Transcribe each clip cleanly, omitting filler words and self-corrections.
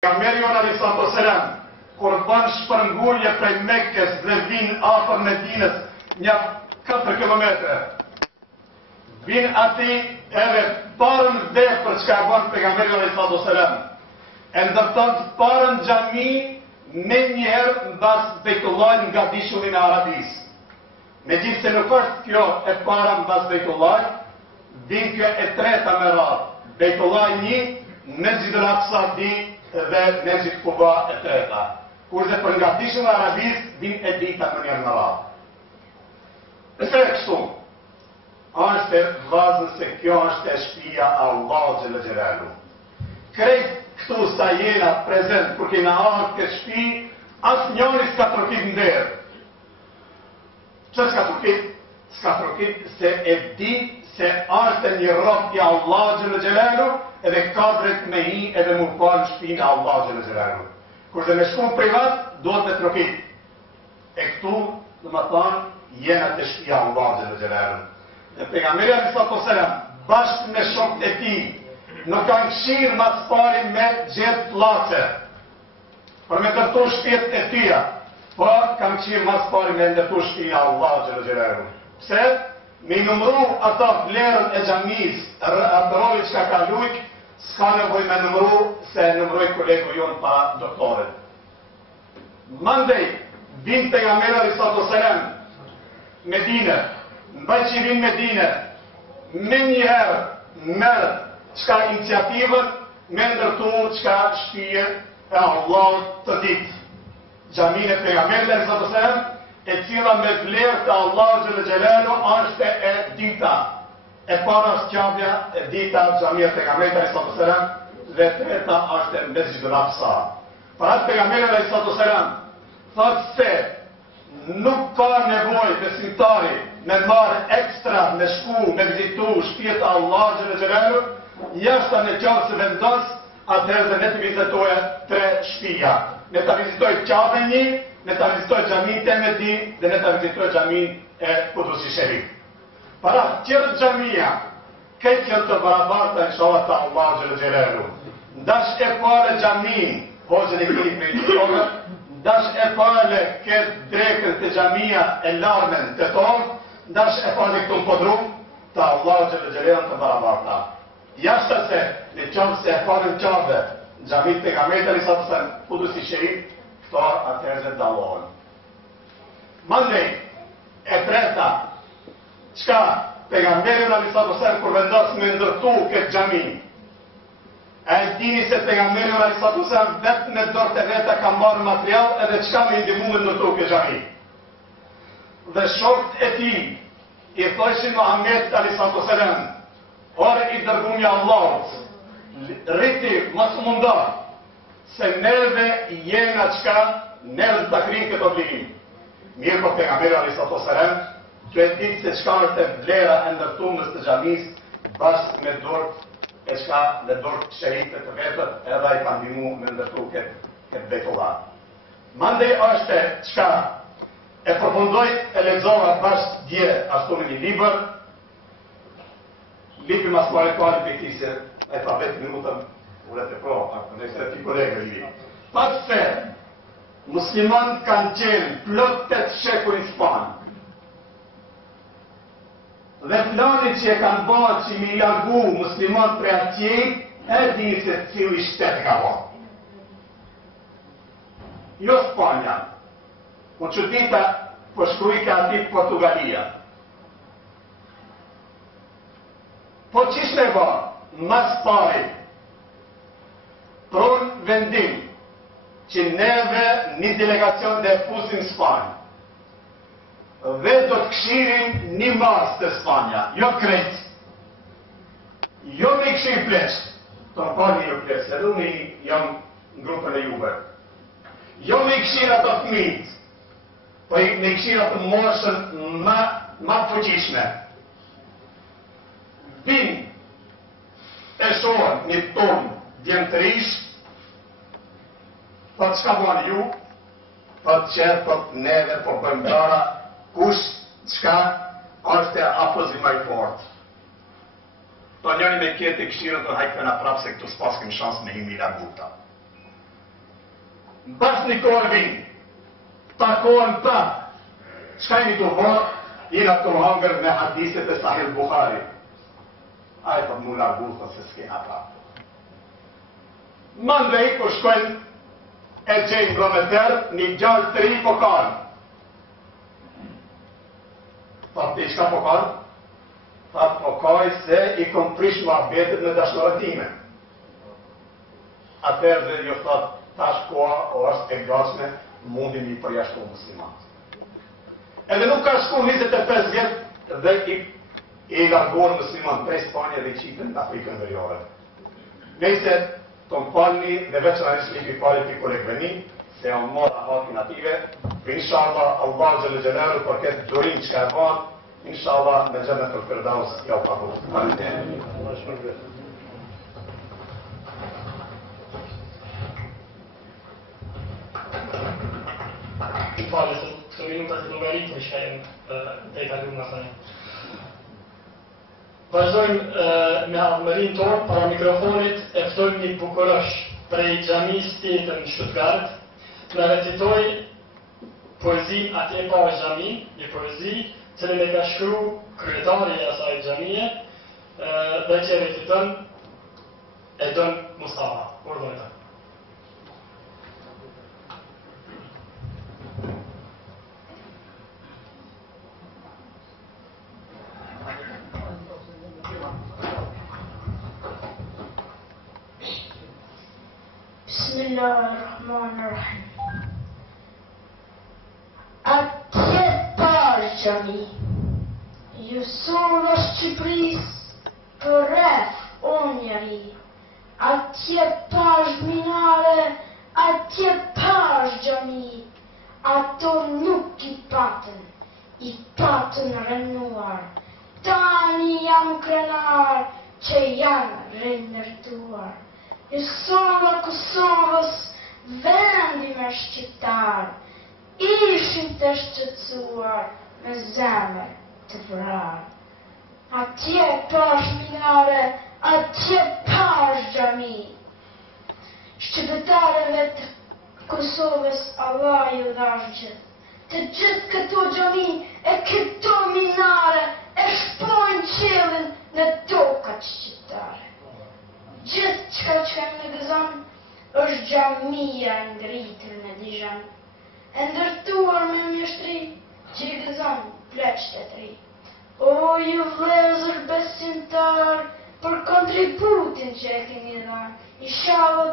Pejgamberi jon alayhi salatu wasalam, kur bën shpërngulje prej Mekkës dhe vin afër Medinës, një 4 kilometra. Vin ati edhe parën vdek për çka bën pejgamberi alayhi salatu wasalam. E ndërton parën xhami me njëherë mbas Bejtullahit nga dishullin e Arabisë. Megjithse nuk është kjo e para mbas Bejtullahit, din kjo e treta me radhë. Bejtullahi 1, Mesjid al-Aqsa 2 dhe Mesjid Quba e treta. Kurse për nga dishulli e Arabisë din e dita në njërë me radhë. Pse kështu? Është vazhën se kjo është e shtëpia Allahu xhalla xhelalu. Krejt këtu sa jena prezent kur kena ardhur këtë shtëpi, asë njëri s'ka trokit në derë. Që s'ka trokit? S'ka trokit se e di se është një rob i Allahu xhalla xhelalu edhe ka drejt me hi edhe mu pa në shtëpinë e Allahu xhalla xhelalu. Kurse me shku në privat, duhet me trokit. E këtu, dhe më thonë, jena të shtëpia Allahu xhalla xhelalu. Dhe pejgamberi alayhi salatu wasalam, bashkë me shokët e tij, nuk kanë këshirë mas pari me gjithë place, për me ndërtu shtëpitë e tyja, por kanë këshirë mas pari me ndërtu shtëpinë e Allahu xhalla xhelalu. Pse? Me numru ato vlerën e xhamisë, atë roli që ka lujt, s'ka nevojë me numru se numroj kolegu jonë pa doktorin. Mandej, vin pejgamberi alayhi salatu wasalam Medinë, mbaj që i vinë Medinë, me njëherë merë qka iniciativët me ndërtu qka shtëpia e Allahut të ditë. Xhamine pejgamberit alayhi salatu wasalam, e cila me vlerë të Allahu xhalla xhelalu është e dita. E para është qabja e dita xhamia pejgamberit alayhi salatu wasalam dhe treta është Mesjid al-Aqsa. Për atë pejgamberi alayhi salatu wasalam thotë se nuk ka nevojë besimtari me marrë ekstra, me shku, me vizitu shtëpitë e Allahu xhalla xhelalu, jashtë në qafë se vendos, atëherë dhe ne të vizitoje 3 shtëpia. Ne të vizitoj Qabe 1, ne të vizitoj xhamin të Medin dhe ne të vizitoj xhamin e Kudusi Sherif. Para tjerë xhamia, këtë janë të barabarta inshallah të Allahu xhalla xhelalu. Ndash e pare xhamin, hoxhën e keni për inshallah, ndash e pare këtë drekën të xhamia e larmen të tonë, ndash e pare këtu në podrum, të Allahu xhalla xhelalu të barabarta. Jashtë se në qëmë se e parën qabe, në xhamit pejgamberit alayhi salatu wasalam, Kudusi Sherif, këto atëherë dallohen. Mandej, e treta, qka pejgamberi alayhi salatu wasalam kur vendos me ndërtu këtë xhami, e dini se pejgamberi alayhi salatu wasalam vetë me dorë të veta ka marrë material edhe qka me ndihmu me ndërtu këtë xhami. Dhe shokët e tij i thoshin Muhamedit alayhi salatu wasalam, ore i dërgumi Allahut, rriti mos mundon, se neve jena qka, neve të krim këtë obligim. Mirë po pejgamberi alayhi salatu wasalam, që e ditë se qka është e vlera e ndërtumës të xhamisë, bashkë me dorë e qka me dorë shërifët të vetët, edhe i ka ndihmu me ndërtu këtë Bejtullah. Mandej është qka e përfundoj e lexova bashkë dje ashtu në një libër, lipi mas marituali për këti se e ta 10 minutën ulet e pro, nëse ti kolegë lipi. Patë se muslimanët kanë qenë plot 8 shekuj në Spanë. Dhe plani që e kanë bërë që mi largu muslimanët për atje, e dini se cili shtetë ka bërë. Jo Spanja. Më që dita për shkrujke ati Portugalia. Po qish me ba, mas pari, pronë vendim që neve një delegacion dhe fusim Spanjë, dhe do të këshirim një mas të Spanja, jo krejt, jo me këshirë plesht, të më parë një plesht, edhe unë jam në grupën e juve, jo me këshirë ato të mitë, po me këshirë ato moshën ma fuqishme. Bin e shohën një tonë djemëtërish, po të qka bërë ju, po të qërë, po të neve, po bëjmë dara, kush, qka, është e apozima i fortë. Po njëri me kjetë e këshirën të hajtë këna prapë se këtu s'pas këmë shansë me himi la guta. Bas një korvin, takohen pak, qka jemi të bërë, jena të hangër me hadiset e Sahih Bukhari. Ajë për mu largu, thë se s'kena pak. Mandve i kur shkojnë, e gjenë brometer, një gjallë të ri po kanë. Thot, ti qka po kanë? Thot, po kaj se i kom prish muhabetet në dashnore time. Atëherë dhe ju thot, tash koha është e gatshme, mundi mi përjashtu muslimat. Edhe nuk ka shku 25 vjet dhe i largohen musliman prej Spanja dhe Qipën në Afrikën Veriore. Nëse kompani dhe veçanërisht i pari për kolegveni, se janë mora alternative, inshallah Allah Gjellë Gjellaru për këtë durim që ka e banë, inshallah me Gjennet el Firdaus ja u pahu. Falë, së minuta të logaritme që ka jenë dhe i kalu në thënë. Vazhdojmë me havëmërin tonë, para mikrofonit e ftojmë një bukurësh prej xhamis tjetër në Stuttgart, në recitoj poezin atje pa e xhami, një poezi, cilën e ka shkru kryetari e asaj xhamie, dhe që reciton Edon Mustafa. Urdhën. Bismillahirrahmanirrahim. Atje parë gjami, ju sonë Shqipëris për rreth o njeri. Atje pash minare, atje pash gjami, ato nuk i patën rënuar. Tani jam krenar që janë rëndërtuar. Ju sonë Kosovës vendi me shqiptar, ishin të shqetësuar me zemër të vrar. Atje pash minare, atje pash gjami. Shqiptarëve të Kosovës Allah ju dhash gjithë. Të gjithë këto gjami e këto minare e shpojnë qelin në tokat shqiptare. Gjithë qka qëhem në gëzon, është gjamia ngritër në Dijon, e ndërtuar me mjeshtri që i gëzon pleqët e tri. O ju vlezër besimtar, për kontributin që e keni dhanë, inshallah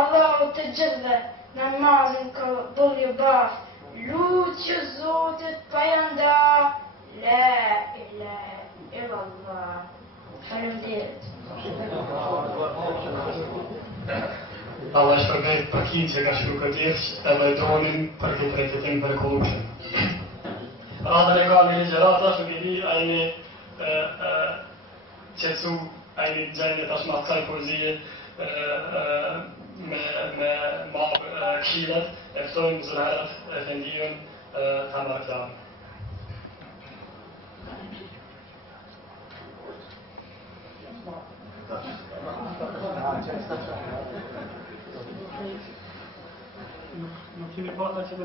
Allahu të gjithve namazin këllë ju baf, lutje Zotit pa janda, la ilaha illallah. Faleminderit. Allah shpërblet përkin që ka shkru këtë jetë e vajtonin për këtë recitim për korruption. Radhën e ka me ligjerata, shumë i di, a jeni qetsu, a jeni gjendje tashma të kësaj poezije me ma këshillet, e ftojmë zëherët e fendion të marklamë. Nuk kemi pata që dhe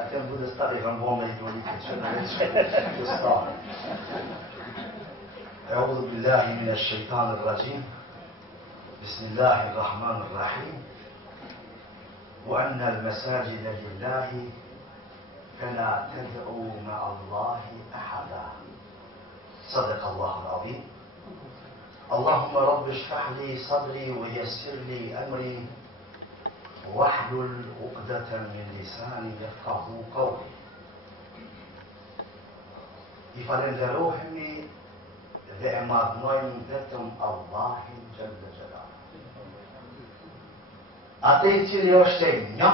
atë në budë stari kanë bo me i dolitë që në veç stari. أعوذ بالله من الشيطان الرجيم بسم الله الرحمن الرحيم وأن المساجد لله فلا تدعوا مع الله أحدا صدق الله العظيم اللهم رب اشرح لي صدري ويسر لي أمري واحلل عقدة من لساني يفقهوا قولي. I falenderohemi dhe e madhnojmë vetëm Allahin Gjellë Gjellë. Ate I cili është e një,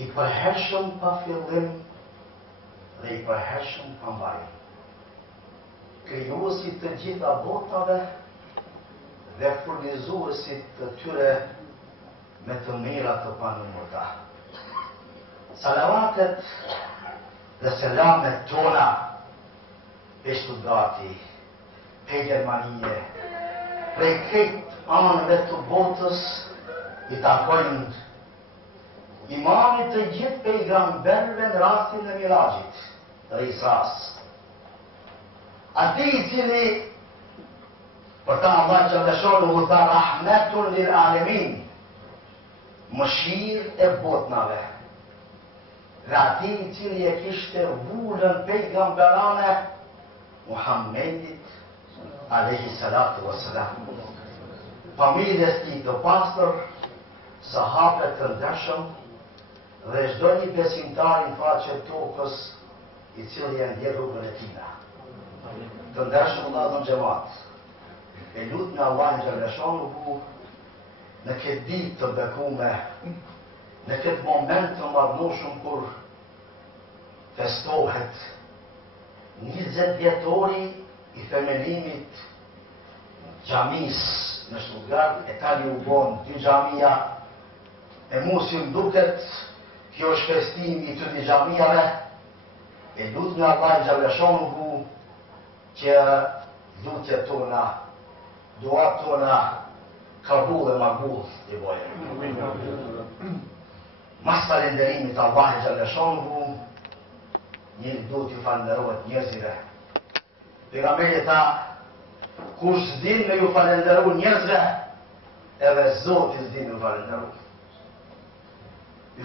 I përhershëm pa fillim dhe I përhershëm pa mbarim. Krijuesit të gjitha botave dhe furnizuesit të tyre me të mira të panumërta. Salavatet dhe selamet tona prej Stuttgarti, prej Gjermanie, prej këtë anëve të botës i takojnë imamit të gjithë pejgamberëve në rastin e Mirajit, të Isras. Ati i cili, për ta Allah Gjallëshonu u tha rahmetun lil alemin, mëshirë e botnave. Dhe ati i cili e kishte vullën pejgamberane Muhammedit alayhi salatu wassalam. Familjes ti të pastër, sahabët të ndershëm dhe çdo një besimtar në faqe tokës i cili e ndjen rrugën e tina. Të ndershëm vëllezër xhamat. E lutem Allahun xhaleshohu në këtë ditë të bekuar, në këtë moment të marrëdhëshëm kur festohet 20 vjetori i themelimit xhamis në Stuttgart, e tani u bon dy xhamia, e musim duket kjo është festimi i të dy xhamiave, e lutem në Allah xhaleshohu që lutjet tona, duat tona kabul e maqbul të bojë. Mas falenderimit Allah xhaleshohu, njëri duhet ju falenderohet njerëzive. Pejgamberi tha, kush s'din me ju falenderu njerëzve, edhe Zoti s'din me ju falenderu. Ju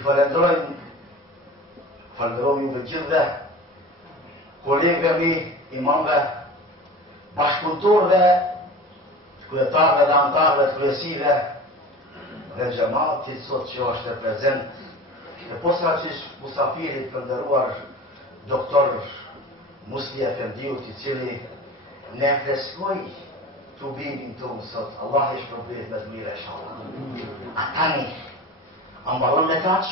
falenderojmë ju të gjithëve, kolegëve mi, imamve, bashkëpunëtorëve, kryetarëve dhe anëtarëve të kryesive dhe xhamatit sot që është prezent, dhe posaçish musafirit të nderuar doktor Musli Efendiut, i cili ne freskoj të bimin tonë sot. Allah i shpërblet me të mire inshallah. A tani, ambaron me kaq,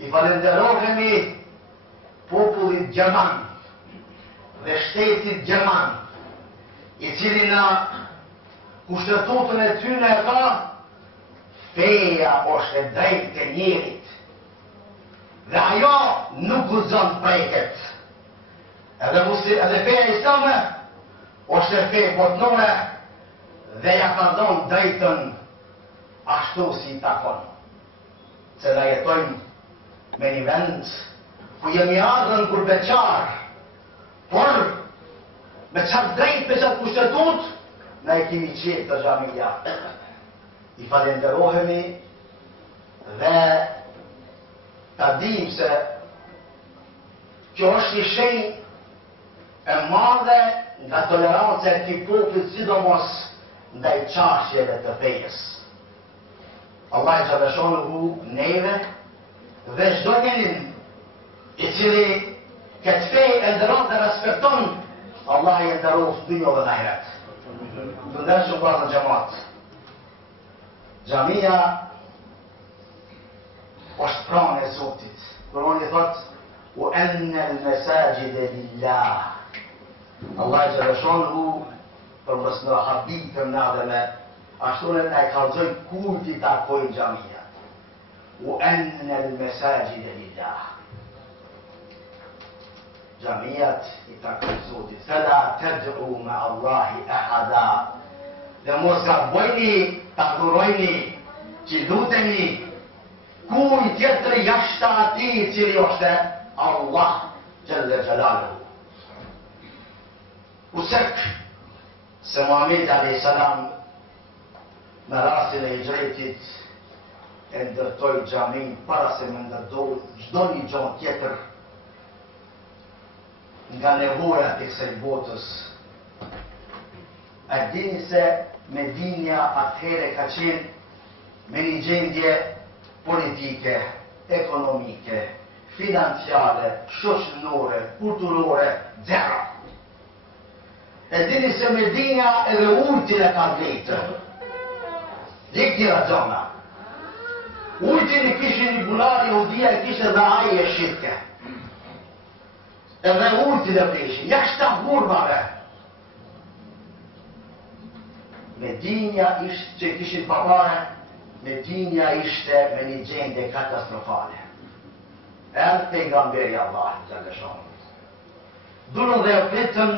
i falenderohemi popullit Gjerman dhe shtetit Gjerman, i cili në kushtetutën e tyne e ka, feja është e drejtë e njerit. Dhe ajo nuk guzon preket. Edhe feja islame është e fejë botnore dhe ja ka dhënë drejtën ashtu si i takon. Se na jetojmë me një vend ku jemi ardhën kur beqar, por me qatë drejt me qatë kushtetut, na e kimi qetë të xhamia. I falenderohemi dhe ta dim se kjo është një shenjë e madhe nga toleranca e këtij populli, sidomos ndaj çështjeve të fejes. Allah i xhaleshohu neve dhe çdo njeri i cili këtë fejë e nderon dhe respekton, Allah i nderon dunya dhe ahiret. Të ndershëm vëllezër xhamat. Xhamia është pranë e Zotit. Kurani thot: "Wa anna al-masajida lillah." Allah i xhaleshohu për mos në habitëm na dhe me ashtu në e kalzoj kur ti takojnë xhamia. Wa anna al-masajida lillah. Xhamiat i takojnë Zotit. Fala tad'u ma Allahi ahada. Dhe mos gabojni, ta adhurojni, që luteni kuj tjetër jashtë atij cili është Allah Jalla Jalaluhu. Usek se Muhamedi alayhis salam në rastin e hijretit e ndërtoi xhamin para se me ndërtoi çdo një gjë tjetër nga nevojat e kësaj botës. A dini se Medinja atëhere ka qenë me një gjendje politike, ekonomike, financiare, shoqërore, kulturore, zero. E dini se Medinja edhe ujtin e ka vletë. Dik tjera gjona. Ujtin i kishin një bular Jehudia, i kishin dhe aje e shirke. Edhe ujtin e vleshin, jashtë ta hurmave. Medinja ishte që kishin papare, Medinja ishte me një gjendje katastrofale. Edhe pejgamberi Allah xhaleshohu. Durën dhe e fletën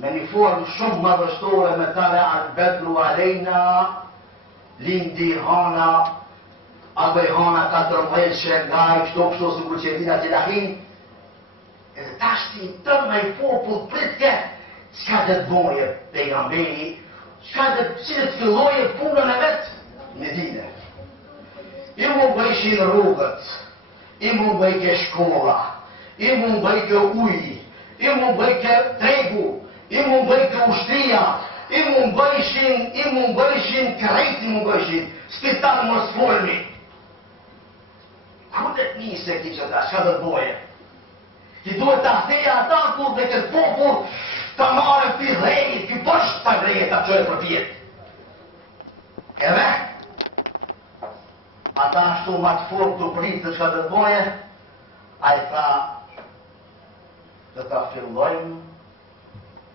me një formë shumë madhështore me tale al-bedru alejna lindi hana, apo i hana 14 shërngaj, kështu së kur që vina të lahin, edhe tashti tërë me i popull pritke, qka dhe të boje pejgamberi, qka dhe cilë të filloje punën e vetë, në dine. I mu bëjshin rrugët, i mu bëjke shkolla, i mu bëjke uj, i mu bëjke tregu, i mu bëjke ushtria, i mu bëjshin krejt, i mu bëjshin spital mos folmi. Ku dhe të njëse ki që ta, shka dhe të boje? Ki duhet të ahteja ata kur dhe këtë popull të marë për rejit, për pështë të rejit të qojë për pjetë. Edhe, ata ashtu ma të forë të pritë të shka dhe të boje, a i tha dhe ta fillojmë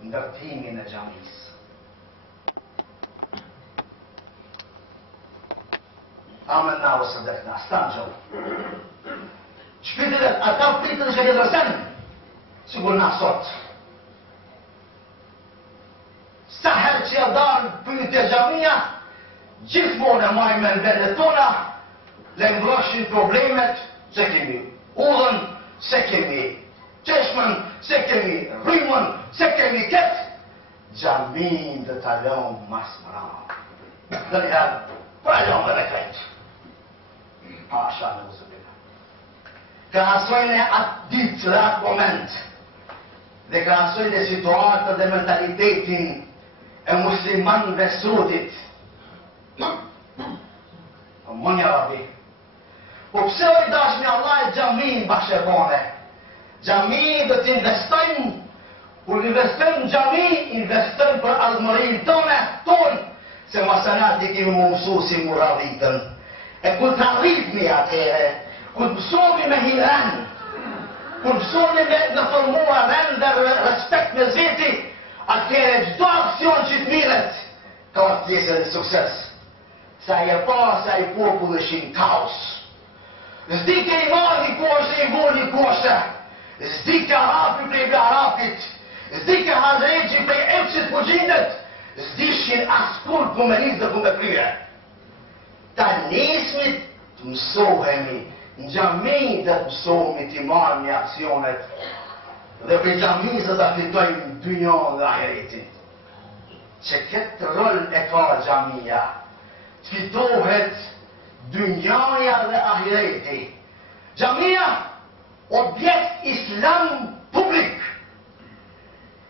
ndërtimin e xhamisë. Amen na ose dekna, stanë gjohë. Shpytit e ata pritë të shka këtë rësen, sigur na sot. Sa herë që ja darë pyetje xhamia, gjithmonë e majme në vendet tona, le mbroshin problemet, se kemi udhën, se kemi qeshmën, se kemi rrymën, se kemi ketë, xhamin dhe talon mas mërama. Dhe njëherë, pralon dhe krejtë. Pasha në uzëbina. Krahasojnë atë ditë dhe atë moment, dhe krahasojnë situatën dhe mentalitetin e muslimanëve sudit. Mënja rabi. Po pse oj dashmi Allah e xhamin bashkëpone? Xhamin dhe të investojnë, kur investojnë në xhami, investojnë për ardhmërinë tonë, se masanati kemi më mësu si mu radhitën. E kur të rritmi atere, kur mësomi me hiren, kur mësomi me në formua rend dhe respekt me zeti, atere gjdo aksion që të miret, ka orë pjesën e sukses. Sa i e pa, sa i popull ishin kaos. Zdi ke i marë një koshe, i vor një koshe. Zdi ke Arapi prej Arapit. Zdi ke Hazreqi prej Epsit po gjindet. Zdi shin askur ku me njës dhe ku me kryre. Ta nesmit të mësohemi, në xhami dhe të mësohemi të marë një aksionet. Dhe për xhamisë të fitojmë dynjon dhe ahiretin. Që këtë rol e ka xhamia, të fitohet dynjaja dhe ahireti. Xhamia, objekt islam publik,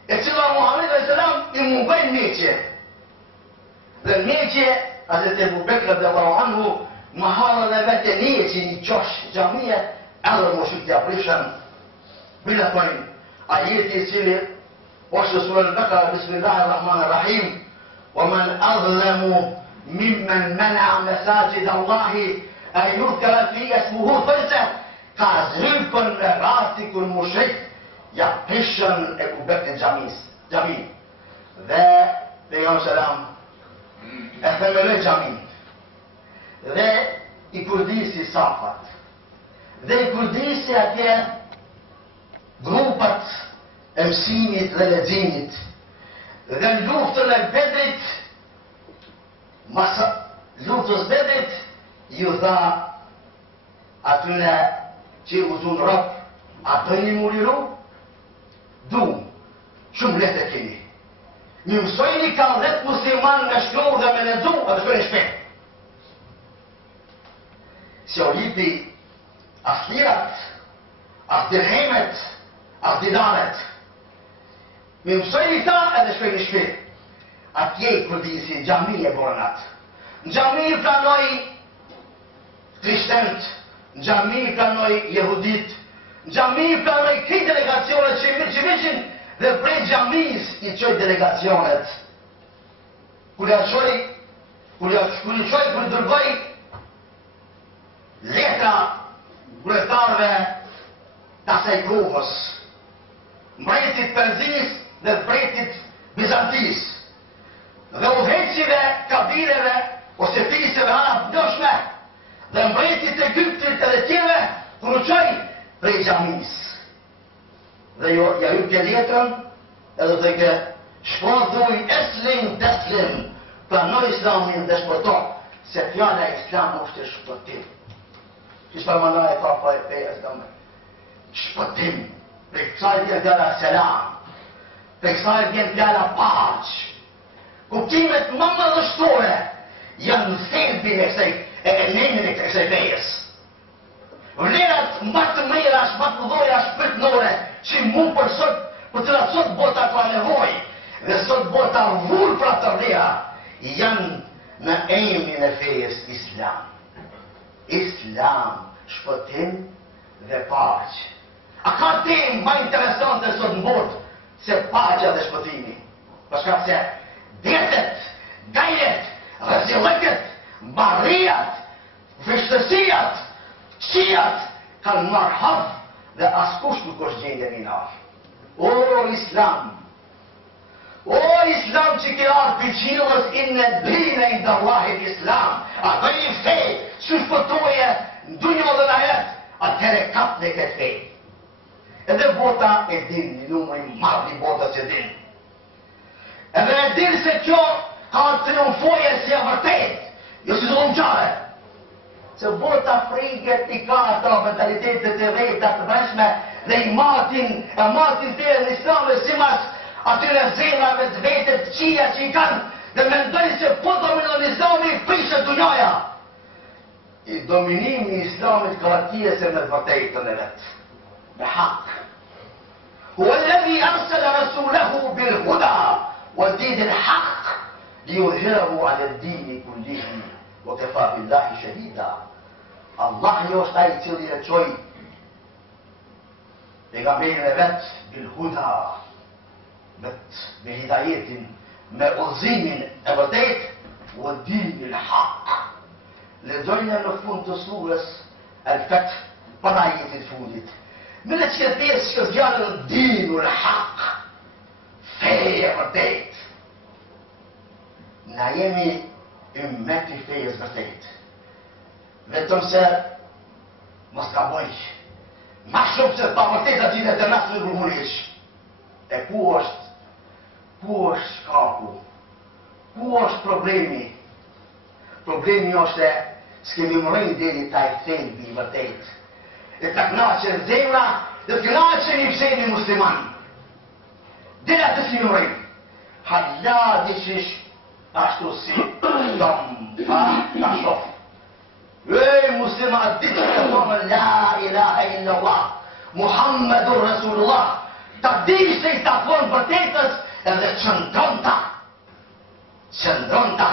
e cila Muhammed a.s. i mungojnë meqje. Dhe meqje, Hazreti Ebu Bekr radiallahu anhu, më harë dhe vete një që një qosh xhamia, edhe më shukë të aprishën, bila tojnë, ajeti cili është surën Bekara, Bismillahirrahmanirrahim, وَمَنْ أَظْلَمُ مِمَّنْ مَنَعَ مَسَاجِدَ اللَّهِ أَنْ يُذْكَرَ فِيهِ اسْمُهُ فَلْسَ ka zhrypën me rasti kur mushrik ja pishën e kubekën xhamin. Dhe pejgamberi selam e themeloi xhamin. Dhe i kurdisi safat. Dhe i kurdisi atje grupat e mësimit dhe leximit. Dhe në luftën e Bedrit, masa luftës Bedrit, ju tha atyne që u zunë rëpë, a bëni mu liru? Du, shumë letë e keni. Një mësojni ka 10 musliman me shkru dhe me lezu, a të shkojnë shpet. Si o lipi as lirat, as dirhemet, as dinaret. Me mësojni ta edhe shkojnë shpet. Atje i kërdisi xhami e bornat. Në xhami i pranoj krishtent, në xhami i pranoj jehudit, në xhami i pranoj këti delegacionet që vishin dhe prej xhamis i qoj delegacionet. Kur i dërgoj letra kryetarëve të asaj kohës, mbretit Perzis dhe mbretit Bizantis, dhe udhëheqësive kabileve ose fisëve arab ndoshme, dhe mbretit Egyptit edhe tjere, kur u qoj prej xhamis. Dhe ja ju ke letrën, edhe dhe ke shprodhuj eslim teslim, pranoj islamin dhe shpëton, se fjala e Islam është e shpëtim. Kishtë përmëna e ta pa e pejes dhe me. Shpëtim. Për kësaj vjen fjala selam. Për kësaj vjen fjala paq. Kuptimet më madhështore janë thelbi e nemin e kësaj fejes. Vlerat më të mira, më të mëdha shpirtërore që mu për sot, për të sot bota ka nevojë, dhe sot bota vull për ato vlera, janë në emrin e fejes Islam. Islam, shpëtim dhe paqë. A ka temë më interesante sot në botë se paqja dhe shpëtimi? Për shkak se detet, gajret, rreziqet, barriat, vështësiat, qijat kanë marrë hap dhe askush nuk është gjendje minar. O Islam! O Islam që ke arë për qilës inë drine i dërlahit Islam, a dhe një fej që shpëtoje në dunjo dhe në jetë, atëre kap në këtë fej. Edhe bota e din, një numër i marrë një bota që din. Edhe e din se kjo ka triumfoje si e vërtet, jo si zonë qare. Se bota friget i ka ato mentalitetet e veta të breshme dhe i matin të në Islam dhe si mas atyre zemrave të vetet të qia që i kanë dhe mendojnë se po dominon Islami i prishet dunjaja. I dominimi i Islamit ka atjese me të vërtetën e vetë. Me hak. Hua alladhi arsala rasulahu bil huda wa dinil haq liyudhhirahu ala ad-dini kullihi wa kafa billahi shahida. Allah jo është ai i cili e çoi pejgamberin e vet bil huda, me hidajetin, me udhëzimin e vërtet, wa dinil haq. Lexojnë në fund të surës Al-Fath para ajetit fundit. Me në që pesë që fjallën dinul haq, feje vërtet. Na jemi ummeti fejes vërtet. Vetëm se mos ka bëj. Ma shumë se pa vërteta gjine të nasë në grumurish. E ku është shkaku? Ku është problemi? Problemi është e s'kemi mërin deri ta i thelbi i vërtet. E të knaqen zemra dhe të knaqen i fshemi musliman. Dhe të si mërin. Halla dishish ashtu si ta shof. Ej muslimat, ditë të thonë la ilaha illallah, Muhammedur Rasulullah, ta di se i ta thonë vërtetës edhe qëndron ta. Qëndron ta.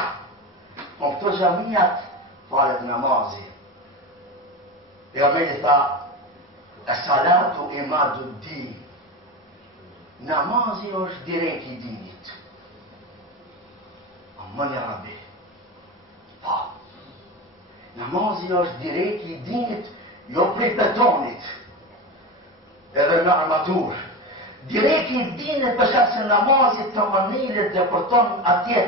Po këto xhamiat falet namazi. Pejgamberi tha, as-salatu imaduddin. Namazi është direkt i dinit. Aman ya Rabbi. Pa. Namazi është direkt i dinit, jo prej betonit, edhe me armatur. Direkt i dinit për shkak se namazi të manilet dhe përton atje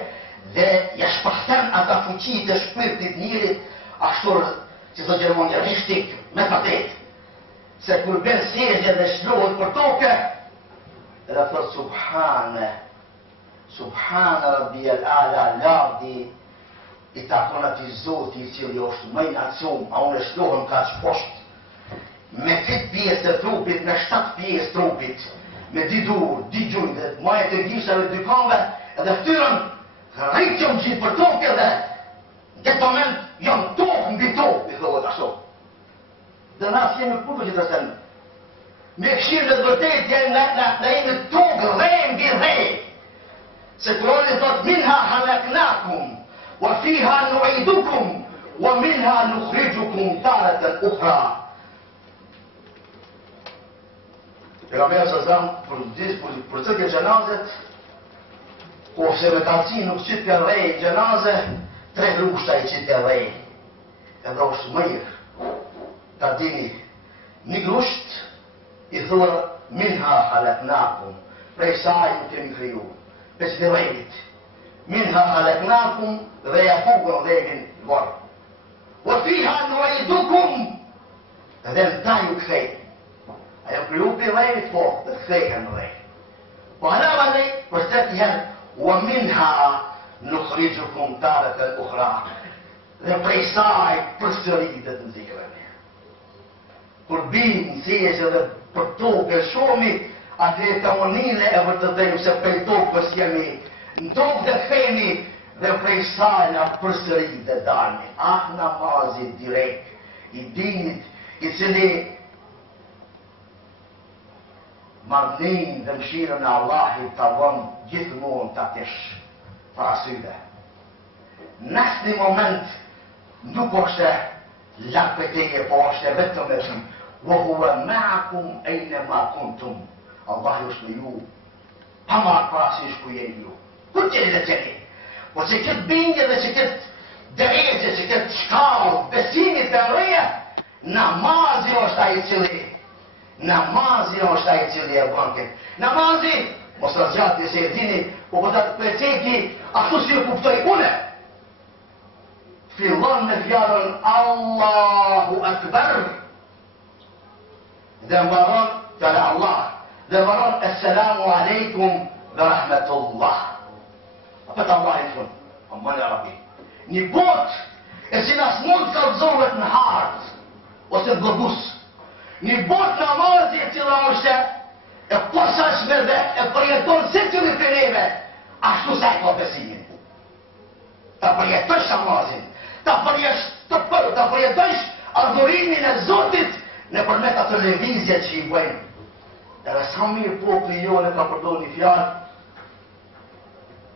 dhe ja shpahten ata fuqit e shpirtit njerit, ashtu që të gjermonjaristik me patet. Se kur ben sejgje dhe shlohet për toke, edhe thot Subhane Rabbi al-Ala lardi, i takon ati Zoti i cili është më i nacion, a unë shlohem ka që poshtë, me 8 pjesë të trupit, me 7 pjesë trupit, me 2 dur, 2 gjujnë, dhe majet e gjishave 2 kanve, edhe ftyrën, rritë jam gjithë për tokë edhe, në këtë moment, jam tokë mbi tokë, i thohet ashtu. Dhe nas jemi kurdo që të senë. Me këshirë dhe vërtet, në jemi tokë, dhe mbi dhe. Se Kurani thot, minha halaknakum, وفيها نعيدكم ومنها نخرجكم تارة أخرى. Pejgamberi sallallahu për çka xhenazet, ose me kalci nuk qit të rrej xhenaze, 3 rrushta i qit të rrej. Edhe është mirë. Ta dini, një grusht i thua minha halaknakum, prej saj ju kemi kriju, prej të rrejit. Minha halaknakum dhe ja fugën rejin varë. Wa fiha nu'idukum, dhe në ta ju kthej. Ajo kriju për rejit po, dhe kthejnë në rejit. Po halama ne, për të të janë, wa minha nukhrijukum taratan ukhra. dhe prej saj përsëritet nxirren. Kur bimë thjesht edhe për tokë shomi, atë të onine e vërtetëm se prej tokës jemi, në tokë dhe themi dhe prej saj na përsëritet dalmi. Namazi direkt i dinit, i cili marrëdhënien dhe mëshirën e Allahit të avon gjithmonë të atesh parasyve. Në asnjë moment nuk është lakpëteje, po është vetëm e shumë. Wa huwa ma'akum aynama kuntum. Allah është me ju, pa marrë parasysh ku jeni ju. Ku qeni dhe qeni? Po që këtë bindje dhe që këtë drejtje, që këtë shkallë, besimit të rreja, namazi është ai i cili e bën këtë. Namazi, mos rëzgjati se e dini, po po të preceti ashtu si e kuptoj une. Fillon me fjalën Allahu Akbar dhe mbaron fjala Allah dhe mbaron Assalamu alaikum dhe rahmetullah. Apet Allah i fund, Aman e Rabbi. Një bot e si nas mund kalzohet në hart ose në blobus. Një bot namazi e cila është e posaçme dhe e përjeton se cili për neve, ashtu sa e ka besimin. Ta përjetosh namazin, ta përjetosh adhurimin e Zotit në përmet atë lëvizje që i bëjmë. Edhe sa mirë populli jonë ka përdorur një fjalë,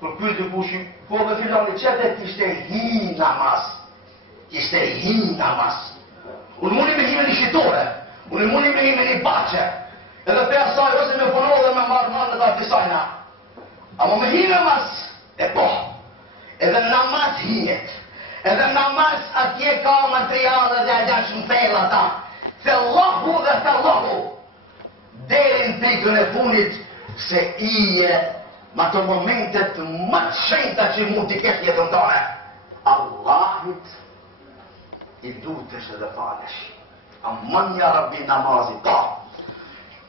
për pyetje kush, po me filani çete kishte hi namaz. Kishte hi namaz. Unë mundi me himen një shqitore, unë mundi me himen një bache, edhe për asaj ose me punohë dhe me marrë manë dhe artisajna. Amo me hi namaz, e po, edhe namaz hijet, edhe namaz atje ka materiale dhe agjashën fejla ta, Allahu dhe Allahu, deri në pikën e funit, se ije ma të momentet më të shenjta që mund t'i ketë jetën tone. Allahit i lutesh dhe falesh. Aman ja Rabbi namazi, pa.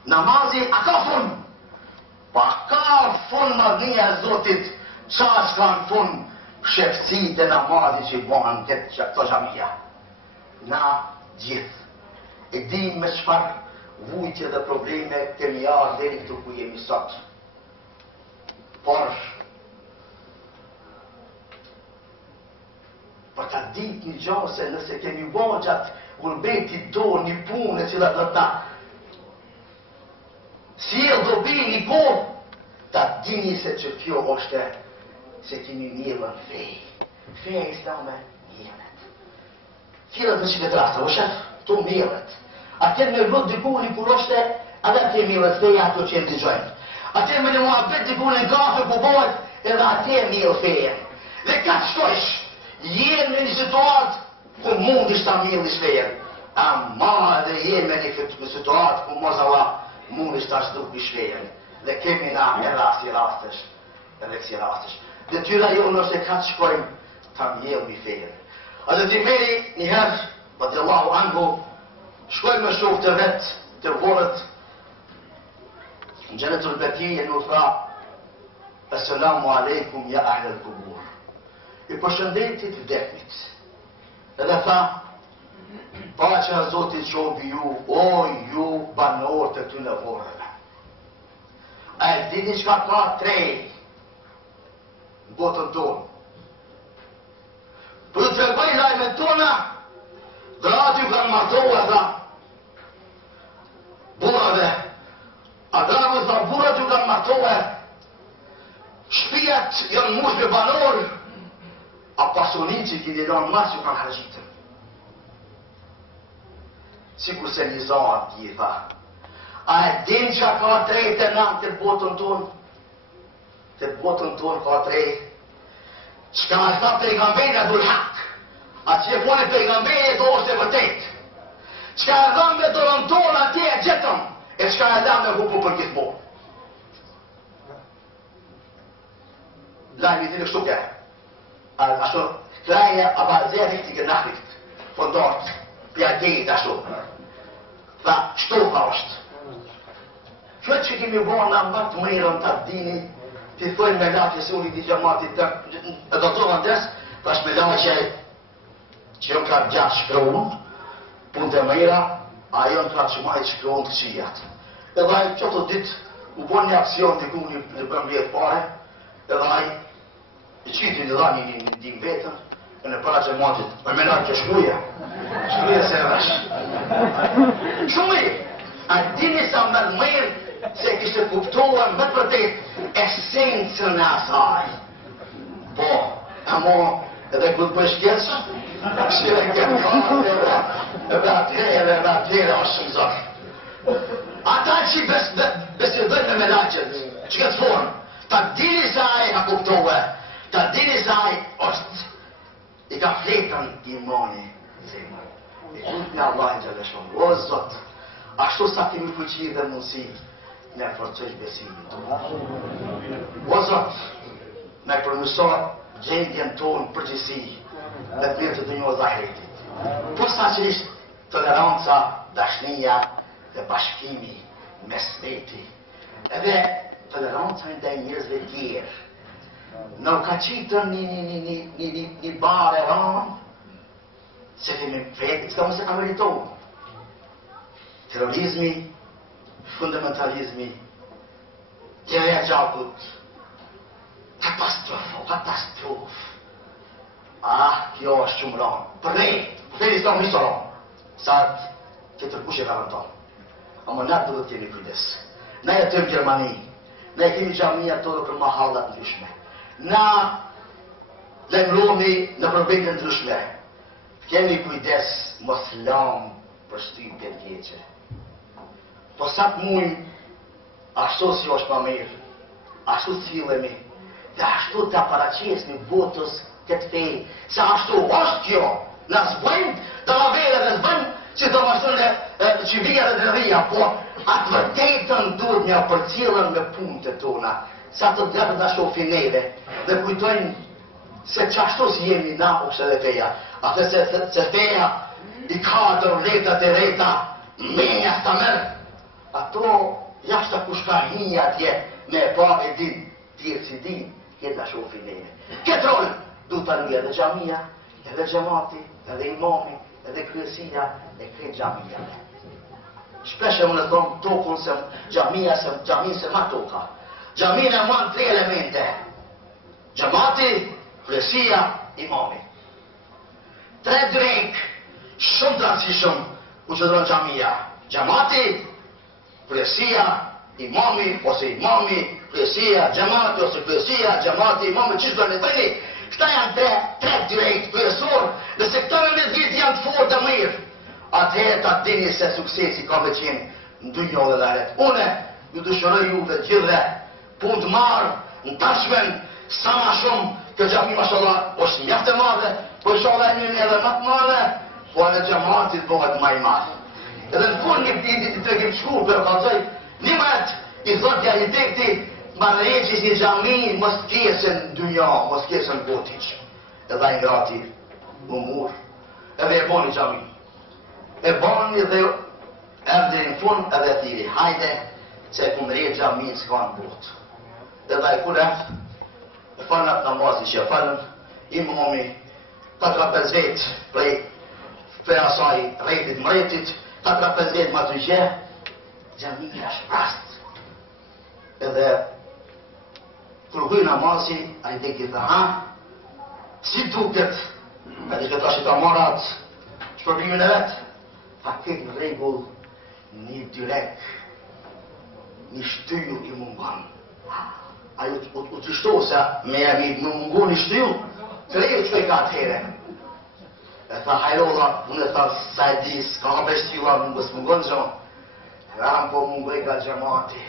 Namazi a ka fun? Pa ka fun madhnia e Zotit, qa s'ka në fun shefësit e namazi që i bohan të xhamia. Na gjithë e dim me çfarë vujtje dhe probleme kemi ardhur deri këtu ku jemi sot. Por për ta ditë një gjë se nëse kemi bërë gjatë gurbetit do një punë e cila do ta sjell dobi një kohë, ta dini se që kjo është se kemi mirën fej. Feja islame mirët. Kjerët në që këtë rasta, o shef, tu mirët. Atër me vët dikuni kur është edhe të mirët feja ato që e ndëgjojnë. Atër me në muhabet dikuni në kafe ku bojt edhe atër mirë feja. Dhe ka qëtojsh, jenë me një situatë ku mund ishta mirë një feja. Ama edhe jenë me një situatë ku mozalla mund ishta shduk një feja. Dhe kemi na edhe si rastesh, edhe kësi rastesh. Dhe tyra jo nëse ka të shkojmë, ta mjellë një feja. A dhe ti meri njëherë, radiallahu anhu, shkojmë me shokë të vetë, të vorët, në gjenetul Bekije në tha, Assalamu alaikum ja ahlel kubur. I përshëndetit vdeknit. Edhe tha, paqja e Zotit qobi ju, o ju banorët e ty në vorëve. A e dini çka ka trej në botën tonë? Për të tregoj lajmet tona, gratë ju kanë martohë, tha, burave, a dragës dhe burat ju kanë martohë, shpijat janë mush me banorë, a pasonin që kini lanë mas ju kanë hargjitën. Sikur se një zahat t'i tha, a e din që ka trej të nam të botën tonë? Të botën tonë ka trej. Qka e tha pejgamberi e dhul hak, a që e pone pejgamberi do është e vërtet. Qka e dham me dorën tonë atje e gjetëm, e qka e dham me hupu për gjithë borë. Lajmi të në kështuke, ashtu, traje a bazeri t'i gënahit, fondartë, pjadejt ashtu. Tha, shtofa është. Këtë që kemi bërë në mbatë mërën të dini, t'i thojnë me lafje se unë i di gjamatit të do të vëndes, thash me lafje që jënë ka gjatë shkruun, punë të mëjra, a jënë ka që majtë shkruun të qijat. Edhe ajë qëto ditë, u bon një aksion të ku një përmjet pare, edhe ajë i qitin i dha një dim vetën, e në para që matit, me menar që shkuja se rrash. Shumë, a dini sa më mërë se kishtë kuptuar më përtet esencën e asaj. Po, amo, edhe këtë për shkjesë, shkjeve këtë kate, edhe atëre është shumë zërë. Ata që besedojnë me menaqët, që këtë formë, ta dini sa e ka kuptuar, ta dini sa e është, i ka fletën imani zemër. I kujtë me Allah në gjellë shumë. O, Zotë, ashtu sa kemi fuqi dhe mundësi, me forcojsh besimin tonë. O, Zotë, me përmësor gjendjen tonë përgjësi, me të mirë të dënjohë zahiretit. Po sa që ishtë toleranca, dashnia dhe bashkimi, mesmeti, edhe toleranca ndaj njerëzve tjerë. Në ka qitën një barë e ranë, se kemi vetë, s'ka më se ka meritohë. Terrorizmi, fundamentalizmi, tjere gjakut, katastrofë. Kjo është shumë ranë. Për ne, i s'ka më ishtë ranë. Sartë, të tërkush e ka rëntonë. Amo na duhet të jemi kujdes. Na jetojmë Gjermani, na kemi xhamia tonë për mahallat ndryshme. Na lemroni në përbejtë ndryshme. Kemi kujdes mos lamë për shtypje të keqe. Po sa të mujmë, ashtu si është ma mirë, ashtu cilemi, dhe ashtu të paraqesni votës këtë fejë, se ashtu është kjo, në zbëjmë të lavere dhe zbëjmë që të mështën që vija dhe dërëria, po atë vërtetën duhet një përcilën me punë të tona, sa të dretë të shofi neve, dhe kujtojnë se qashtu si jemi na ose dhe feja, atë se feja i ka të letat e reta, menja së të mërë, ato jashtë të kushka hinja atje, me pa e din, tjerë si din, jetë të shofi neve. Këtë rolë, du të një edhe xhamia, edhe xhamati, edhe imami, edhe kryesia, e kretë xhamia. Shpeshe më në thonë tokën se xhamin se ma toka. Xhamin e manë 3 elemente. Xhamati, kryesia, imami. 3 drejk, shumë të rëndësishëm u qëndron xhamia. Xhamati, kryesia, imami, ose imami, kryesia, xhamati, ose kryesia, xhamati, imami, që shdo në të bëni? Këta janë 3 drejt kryesorë, nëse këta me vjetë janë të fortë dhe mirë, atëherë ta dini se suksesi ka me qenë në dunjo dhe dharet. Une, ju dëshëroj juve gjithve, punë të marë, në tashmen, sa ma shumë, kjo xhami mashallah, është mjaftë e madhe, po inshallah një edhe më të madhe, po edhe xhamatit bëhet më i madh. Edhe në fund një të tregim shku, për kalzoj, një mëtë, i thot ja arhitekti, marrëheqis një xhami, mos kjesën në dunja, mos kjesën në botiq. Edhe i ngrati, më murë, edhe e boni xhami. E boni dhe erdhe në fund edhe thiri, hajde, se e këmë rejtë xhamin s'ka në botë. Edhe i kure, e falën namazin që e falën, imami, 4-5 vetë prej asaj rejtit mretit, 4-5 vetë ma të gjë, xhamia është rast. Edhe, kër huj namazin, a i deki dhe si duket, edhe që ta shita marat, shpërbimin e vetë, a këtë në regull, një dyrek, një shtyju i mungon. A ju të shto se me mungon një shtyju, të rejë që e ka atëhere. E tha hajrolla, unë e tha sa e dis, ka nga beshtyua mësë mungon gjonë, ram po mungoj ka xhamati.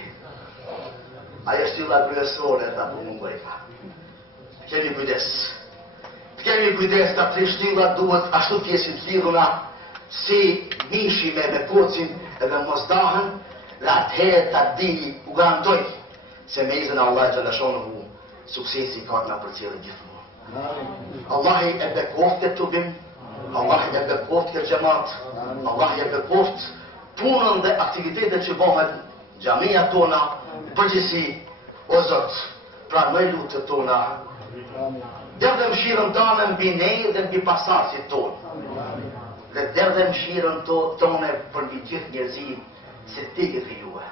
Ajo shtylla kryesore, tha po mungoj ka. Kemi kujdes. Kemi kujdes, ta 3 shtylla duhet ashtu pjesin të lidhuna, si mishi me kocin edhe mos dahen, dhe atëherë ta dini u garantoj se me izin Allah Gjallashonë suksesi ka të nga përcjellë gjithmonë. Allahi e bekoft e tubim, Allahi e bekoft e xhamat, Allahi e bekoft punën dhe aktivitetet që bëhet xhamia tona, përgjithësi o Zot, pranoj lutjet tona. Dhe mshirën tonë mbi ne dhe mbi pasasit tonë. dhe derdhe mëshirën tone për një gjithë njerëzit se ti ke krijuar.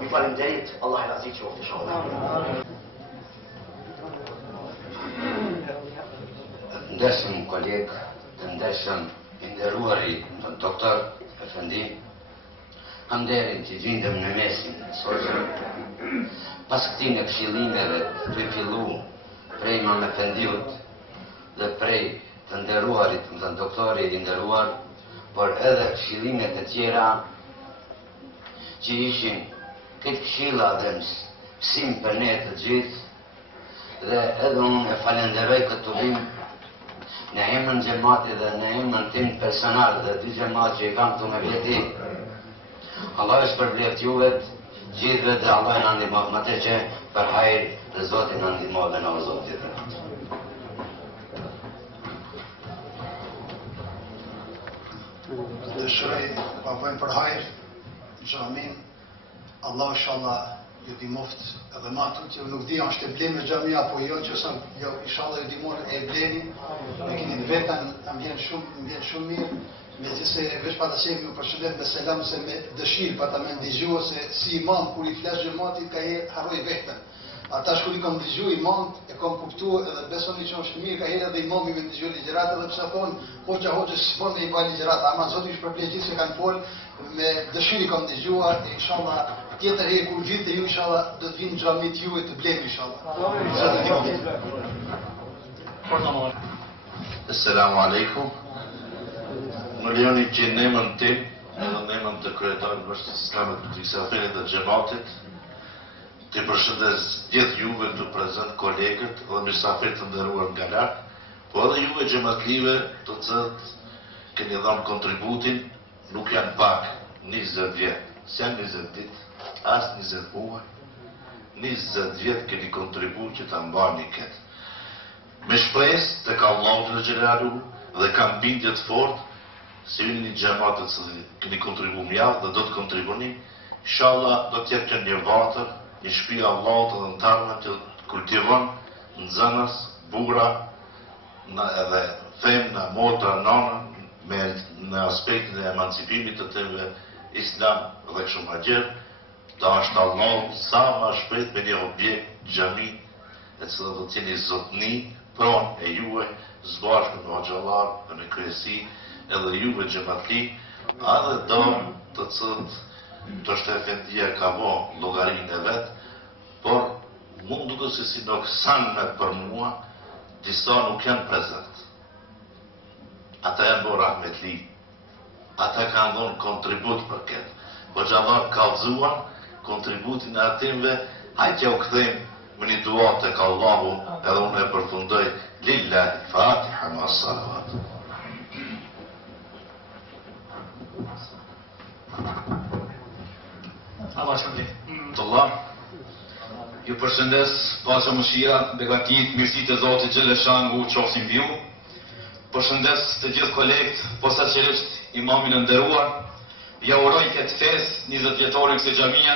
Mi falenderit, Allah e razi qoftë inshallah. Ndeshëm kolegë, të ndeshëm i nderuari doktor Efendi, hamderin që gjindëm në mesin e soqën, pas këtij këshillimeve të fillu prej Imam Efendiut dhe prej të nderuarit, të doktorit i nderuar, por edhe këshillimet e tjera që ishin këtë këshilla dhe mësim për ne të gjithë, dhe edhe unë e falenderoj këtë urim në emën gjematit dhe në emën tim personal dhe dy gjemat që i kam të me vjeti. Allah është përbleft juve gjithve dhe Allah në ndihmon më të që për hajrë dhe Zotin në ndihmon dhe në Zotit. Dëshiroj pa bëjmë për hajrë, xhamin, Allah inshallah ju di moft edhe ma tu që nuk di është e blenë me xhamia apo jo, që sa jo inshallah ju di morë e bleni, me keni në vetën, më vjen shumë mirë, me gjithse veç pa të qenë ju përshëndet me selam se me dëshirë pa të me ndigjohë se si imam kur i flesh gjematit ka harroj vetën. Ata shkur i kom dëgju imam, e kom kuptu edhe besoni që është mirë, ka herë edhe imam i me dëgju ligjeratë edhe pësa thonë, hoqës s'pon me i pa ligjeratë, ama Zotë i shpërblej gjithë se kanë folë, me dëshiri kom dëgjua, inshallah, tjetër herë kur vitë ju, inshallah, do të vinë xhamit ju e të blemi, inshallah. Assalamu alaikum. Më lejoni që në emën tim, në emën të kryetarit të Sistemit të Fiksafirit dhe Xhamatit, të përshëndes gjithë juve të prezent kolegët dhe mysafirët të nderuar nga larg, po edhe juve xhamatlive të cilët keni dhënë kontributin, nuk janë pak 20 vjet, s'janë 20 ditë, as 20 muaj, 20 vjet keni kontribut që ta mbani këtë. Me shpresë tek Allahu të xhelalu dhe kam bindje të fortë se ju një xhamatët që keni kontribu mjaft dhe do të kontribuni, inshallah do të jetë një vatër, një shtëpi Allahut dhe në tarme që kultivon nxënës, burra, edhe femna, motra, nana, në aspektin e emancipimit të tëve islam dhe kështu më gjërë, da është Allah sa më shpejt me një objekt xhami e cila do të jeni zotni pronë e juve zbashku me hoxhallar dhe me kryesi edhe juve xhamatli, edhe do të cilët të Efendia ka vo llogarinë e vet, por mund duket se si noksanme për mua disa nuk janë prezent. Ata janë bërë rahmetli, ata kanë dhënë kontribut për këtë. Po xhallar kallëzuan kontributin e atimve, hajtë u kthejmë me një dua tek Allahu, edhe unë e përfundoj lillahi fatiha ma salavat. Allah shpërblet. Allah, ju përshëndes, pasha mëshira, begatit, mirësit e Zotit Xheleshan u qofshin mbi ju. Përshëndes të gjithë kolegët, posaçërisht imamin e nderuar, ja uroj këtë festë 20 vjetore kësaj xhamie,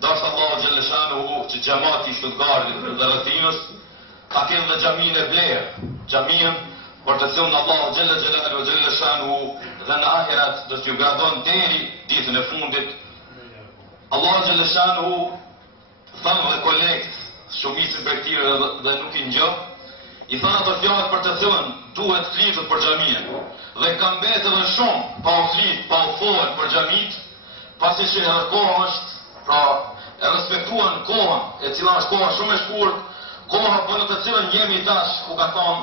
dash Allahu Xheleshan që xhamati i Stuttgartit dhe rrethinës, ka qenë dhe xhamin e Blerë, xhamien për të cilën Allahu Xheleshan dhe në ahiret do t'ju gradon deri ditën e fundit. Allahu Xheleshan thanë dhe kolegët, shumicën për këtyre dhe nuk i ngjë, i thanë ato fjalë për të cilën duhet flitur për xhamien. Dhe kam mbetë edhe shumë pa u flit, pa u folur për xhamit, pasi që edhe koha është, pra e respektuan kohën, e cila është koha shumë e shkurt, koha për në të cilën jemi tash, ku ka thonë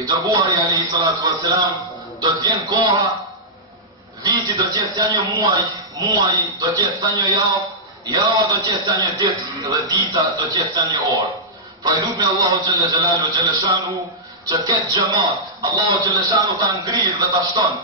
i dërguari alayhi salatu wassalam, do të vjen koha, viti do të jetë sa një muaj do të jetë sa një javë, java do të jetë sa një ditë dhe dita do të jetë sa një orë. Pra i lutemi Allahu Xheleshanu që këtë xhamat, Allahu Xheleshanu ta ngrirë dhe ta shton.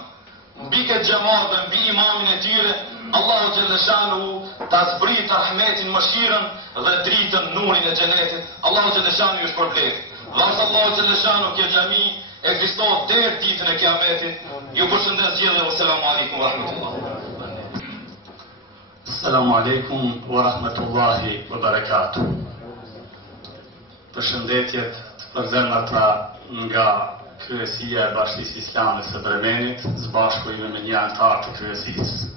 Mbi këtë xhamat dhe mbi imamin e tyre, Allahu Xheleshanu ta zbrit rahmetin, mëshirën dhe dritën, nurin e xhenetit. Allahu Xheleshanu ju shpërblet. Vazhdo Allahu Xheleshanu kjo xhami ekziston deri ditën e Kiametit. Ju përshëndes gjithë dhe selamu alaikum wa rahmatullah. Assalamu alaikum wa rahmatullahi wa barakatuh. Përshëndetjet të përzemrata nga kryesia e Bashkisë Islame së Bremenit, së bashku me një antar të kryesisë.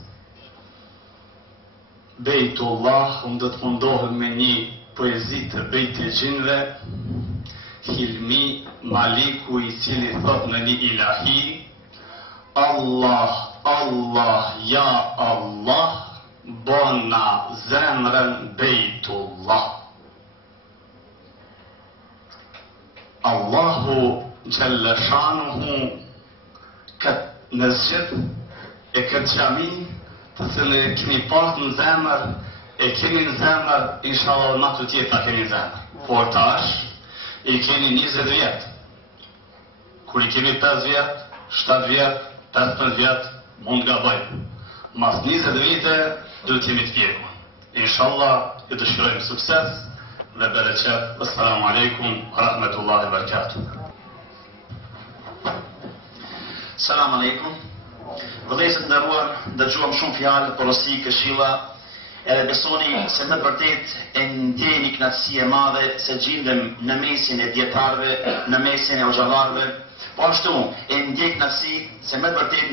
Bejtullah, unë do të mundohem me një poezi të Bejt e Gjinve, Hilmi Maliku, i cili thot në një ilahi: Allah, Allah, ja Allah, bona zemrën Bejtullah. Allahu Gjellëshanuhu këtë mesgjid e këtë gjami të thënë e kemi pasë në zemër, e kemi në zemër, inshallah në të tjetë ta kemi në zemër. Por tash, i kemi 20 vjetë. Kur i kemi 5 vjetë, 7 vjetë, 15 vjetë, mund nga bëjmë. Mas 20 vite, do të jemi të pjeku. Inshallah, i dëshirojmë sukses dhe bereqet. Assalamu alaikum, rahmetullahi wa barakatuh. Salam aleikum. Vëllezër të nderuar, dëgjuam shumë fjalë, porosi, këshilla, edhe besoni se me vërtet e ndjeni kënaqësi e madhe se gjindem në mesin e dietarëve, në mesin e hoxhallarëve. Po ashtu, e ndjej kënaqësi se me vërtet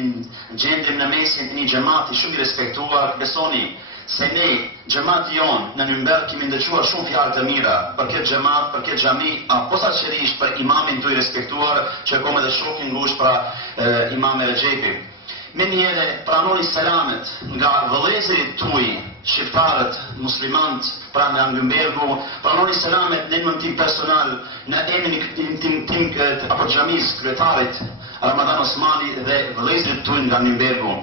gjendem në mesin të një xhamati shumë i respektuar. Besoni se ne, xhamati jon në Nürnberg, kemi ndëgjuar shumë fjalë të mira për këtë xhamat, për këtë xhami, posaçërisht për imamin të i respektuar, që kom edhe shokin ngushtë pra imam Rexhepi. Me njëre pranoni selamet nga vëllezërit tuaj, shqiptarët, muslimanët, pra në Nürnbergu, pranoni selamet në emrin tim personal, në emrin tim apo xhamis kryetarit Ramadan Osmani dhe vëllezërit tuaj nga Nürnbergu.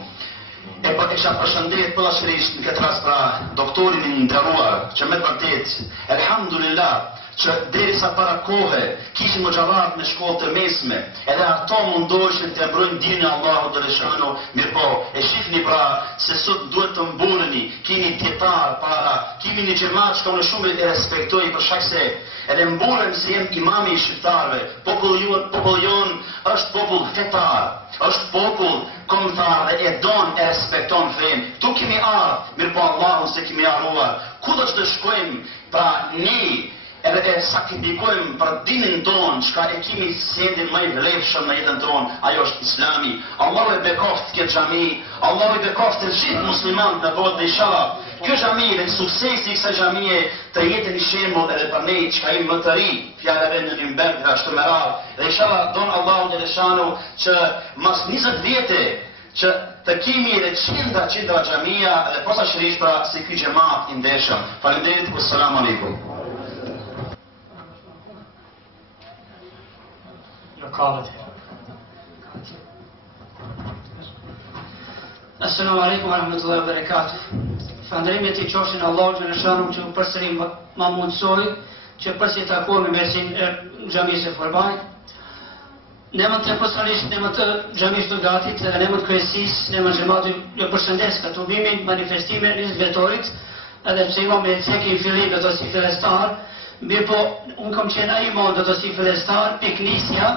E po kisha përshëndet posaçërisht në këtë rast pra doktorin e nderuar, që me vërtet, elhamdulillah, që derisa para kohe kishim xhallat në shkollë të mesme, edhe ato mundoheshin të mbrojnë dinën e Allahut xhaleshano, mirëpo e shihni pra se sot duhet të mbureni, keni dietar para, kemi një xhamat që unë shumë e respektoj për shkak se edhe mburen se jam imami i shqiptarëve. Populli jon është popull fetar, është popull kombëtar dhe e don e respekton fen. Tu kemi ardhur, mirëpo Allahu se kemi ardhuar. Ku do të shkojmë pra ne edhe e sakrifikojmë për dinin tonë, çka e kemi sendin më i vlefshëm në jetën tonë, ajo është Islami. Allahu e bekoft këtë xhami, Allahu e bekoft të gjithë muslimanët në botë dhe inshallah kjo xhami dhe suksesi i kësaj xhamie të jetë një shembull edhe për ne çka jemi më të ri, fjalëve në Nürnberg dhe ashtu me radhë. Dhe inshallah don Allahu te leshanu që mas 20 vjetë që të kemi edhe qindra xhamia dhe posaçërisht pra se ky xhamat i ndeshëm. Faleminderit, assalamu alaikum. Assalamu alaikum wa rahmatullahi wa barakatuh. Falënderimet i qofshin Allahut xhaleshanu që përsëri ma mundsoi që përsëri takohemi me mesin e xhamisë së Forbajt. Ne më të personalisht, ne më të xhamisë të Gatit, dhe ne më të kryesisë, ne më xhamatin ju përshëndes këtu bimin manifestime 20 vjetorit, edhe pse imam me ceki i fillim do të si fillestar, mirë po unë kam qenë ai imam do të si fillestar, piknisja.